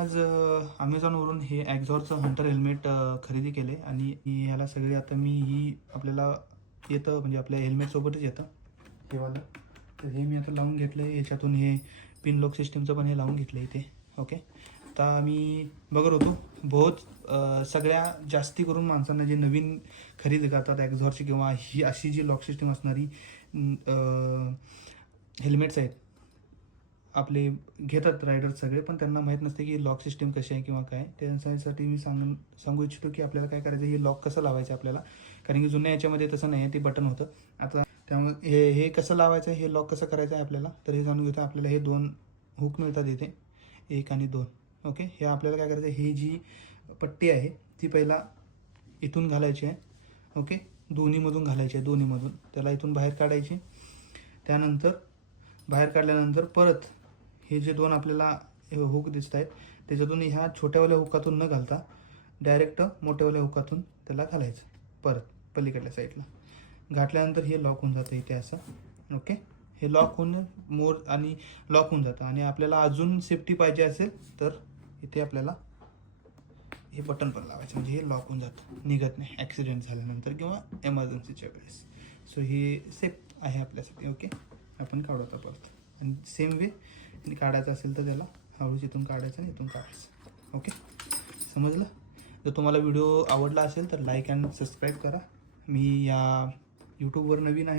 आज अमेझॉनवरून हे ॲक्झॉरचं Hunter helmet खरेदी केले आणि ह्याला सगळे आता ही आपल्याला येतं म्हणजे आपल्या हेल्मेटसोबतच येतं हे वालं. तर हे मी आता लावून घेतलं आहे. याच्यातून हे पिन लॉक सिस्टीमचं पण हे लावून घेतलं आहे इथे. ओके. आता मी बघत होतो सगळ्या जास्ती करून माणसांना जे नवीन खरेदी करतात ॲक्झॉरची किंवा ही अशी जी लॉक सिस्टीम असणारी हेल्मेट्स आहेत आपले घेतात रायडर सगळे, पण त्यांना माहीत नसते की लॉक सिस्टीम कशी आहे किंवा काय. त्यासाठी मी सांगू इच्छितो की आपल्याला काय करायचं, हे लॉक कसं लावायचं आपल्याला. कारण की जुन्या याच्यामध्ये तसं नाही आहे, ते बटन होतं. आता त्यामुळे हे कसं लावायचं, हे लॉक कसं करायचं आहे आपल्याला, तर हे जाणून घेतो. आपल्याला हे 2 हुक मिळतात इथे, 1 आणि 2. ओके. हे आपल्याला काय करायचं, ही जी पट्टी आहे ती पहिला इथून घालायची आहे. ओके. दोन्हीमधून घालायची आहे, दोन्हीमधून त्याला इथून बाहेर काढायची. त्यानंतर बाहेर काढल्यानंतर परत हे जे 2 आपल्याला हुक दिसत आहेत त्याच्यातून ह्या छोट्यावाल्या हुकातून न घालता डायरेक्ट मोठ्यावाल्या हुकातून त्याला घालायचं परत पलीकडल्या साईडला. घातल्यानंतर हे लॉक होऊन जातं इथे असं. ओके. हे लॉक होऊन आणि लॉक होऊन जातं. आणि आपल्याला अजून सेफ्टी पाहिजे असेल तर इथे आपल्याला हे बटन पण लावायचं, म्हणजे हे लॉक होऊन जातं, निघत नाही ॲक्सिडेंट झाल्यानंतर किंवा एमर्जन्सीच्या वेळेस. सो हे सेफ आहे आपल्यासाठी. ओके. आपण काढू आता परत. आणि सेम वे काढायचं असेल तर त्याला हळूच इथून काढायचं आणि इथून काढायचं. ओके. समजलं. जर तुम्हाला व्हिडिओ आवडला असेल तर लाईक अँड सबस्क्राईब करा. मी या यूट्यूबवर नवीन आहे.